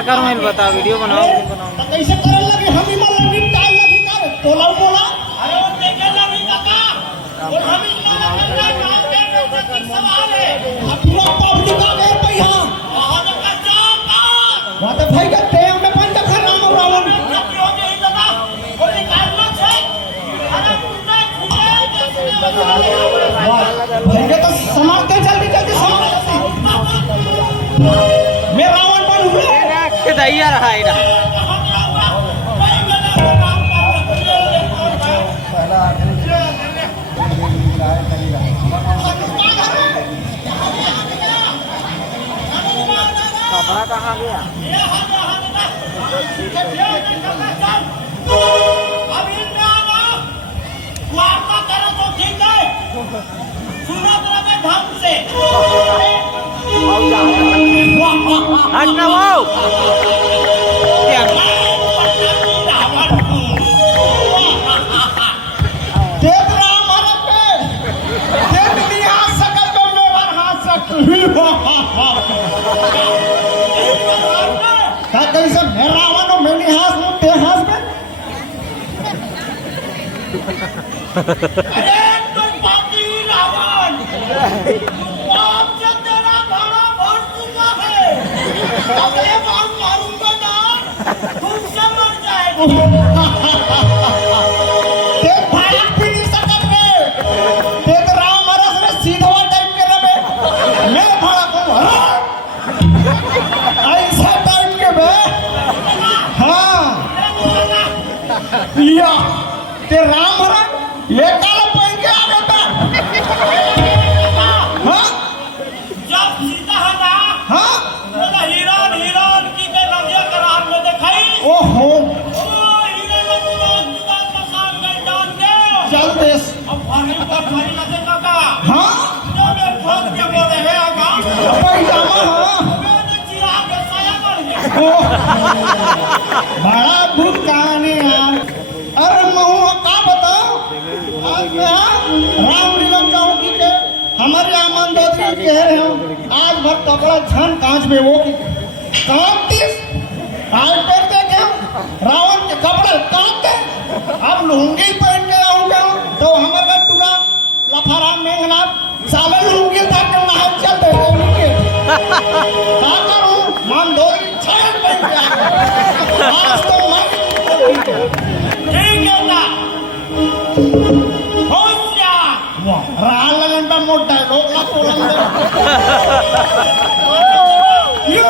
क्या करूं मैं बता, वीडियो बनाओ तो कैसे करन लगी हम ही मन लगी टाल लगी कर तोला बोला अरे वो देखे लगी काका और हम ही ना कर रहे गांव के नजदीक सवाल है अब पूरा पब्लिक आ गए पे यहां वहां तो कच्चा का वहां तो भाई का टेम में पंच खराम रावण छुट्टी हो गई दादा और निकालना है अरे पूरा खुले भैया तो समारते जल्दी जल्दी समारते मैं रावण बन हुआ दैया रहा है कपड़ा कहाँ गया? वार्ता करो तो ठीक है सुनो तो ढंग से हटना वो देख राम हमारा पे देख लिया सकल तो मेरा हाथ सकल का कैसे मैं रावण हूं मैंने हाथ में ते हाथ में अरे तुम पापी रावण बाप से तेरा भाड़ा भर चुका है अगले बार मारूंगा ना तुमसे मर जाएगा देख भाई भी नहीं सकल में देख राम हमारा से सीधा टाइप के रबे मैं भाड़ा को ऐसा टाइप के बे हां पिया ते राम हमारा ये काला पहन के आ गया हां जब सीता है ना हां तो हीरान हीरान की के रंगिया करार में दिखाई ओहो ओ हीरे रंगदार दुकान मकान में डाल दे चल देश अब पानी पर खाली ना दे काका हाँ जब मैं ठोक के बोले है आगा पैजामा हाँ मैंने चिराग के साया बढ़ गया ओह, बड़ा भूत कहानी यार अरे महुआ का बताओ आज मैं रामलीला चौकी के हमारे यहाँ मंदोदरी के हैं हम आज भर कपड़ा छन कांच में वो की कांतीस आज पर देखे रावण के कपड़े कांते अब लुंगी पहन के आऊंगा तो हमारा टूरा लफारा मेंगना साले लुंगी था के नहाए चलते लुंगी क्या करूं मंदोदरी छन पहन के आ गया। आज तो मैं ठीक है ना होशियार राल लगन पर मोटा लोग ना बोलन दे यो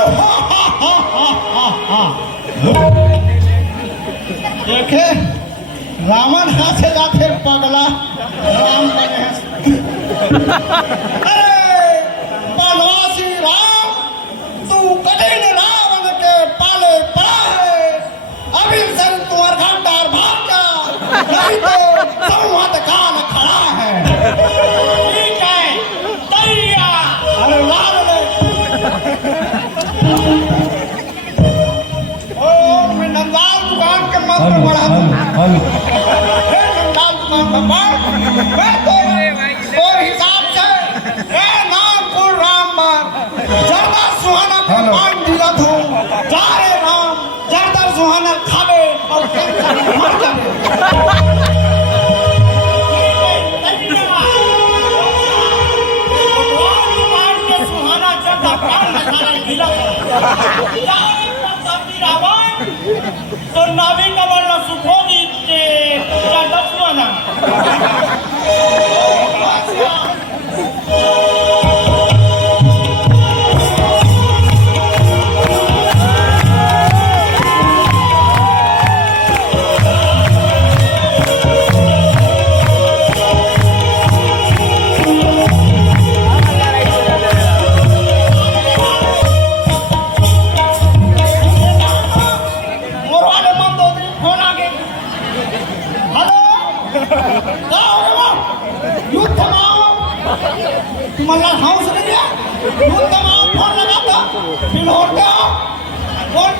देखे रावण हाथ से जाते पगला राम बने हैं अरे बनवासी राम तू कभी न रावण के पाले पड़ा है अभी से तुम्हार घंटार भाग जा नहीं तो संवाद कान खड़ा है ठीक है तैयार अरे लाल ले ओ मैं नंदाल दुकान के मंत्र बढ़ा दूं हे नंदाल दुकान का मार मैं तो और हिसाब से हे नाम कुल राम मार जरदा सुहाना को मान दिया था जा रे राम जरदा सुहाना खावे और मर जावे तो नावी कमल सुखोदी के दसवाना और वाले मंदोदरी फोन आ गए हेलो क्या हो गया युद्ध थमाओ तुम्हारा हाउस नहीं है युद्ध थमाओ फोन लगा था फिर और क्या बोल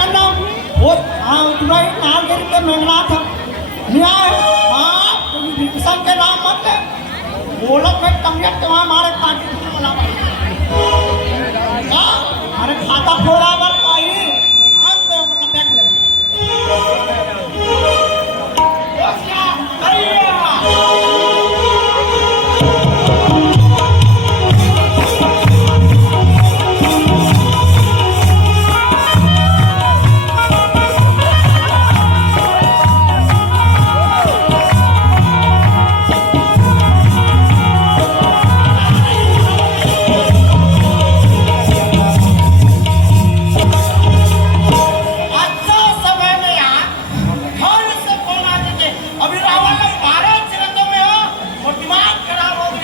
करना वो हाँ तुम्हारी नाम के लिए मंगला था न्याय हाँ तुम विकसन के नाम मत ले बोलो मैं तमियत तुम्हारा हमारे पार्टी में बोला अरे खाता फोड़ा बर पाई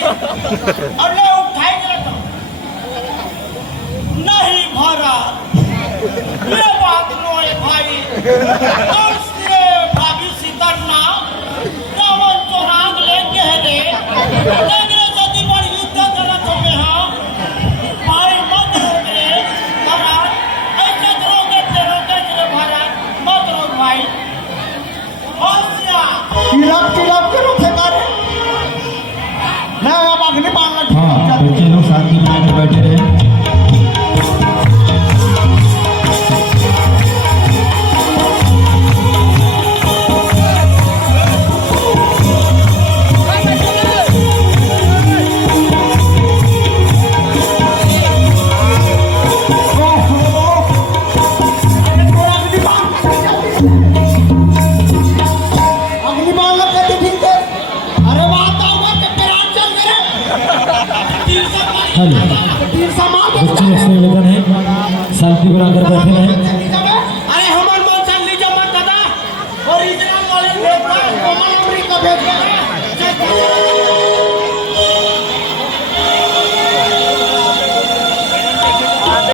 और ले उठाई के रखो नहीं भरा ये बात नोए भाई और से भाभी सीता ना रावण तो राग लेके है रे लेकिन जल्दी पर युद्ध करना तुम्हें हाँ भाई मत रोके महाराज ऐसे रोके तेरे भरा मत रोक भाई होशिया तिलक के रूप से कर मैं अब अग्नि बांधना हाँ बच्चे लोग शांति बना के बैठे रहे अग्नि बांधना करते ठीक है अरे बात होगा कि तेरा चल करे हेलो तीर समाज बच्चे लोग हैं शांति बनाकर बैठे रहे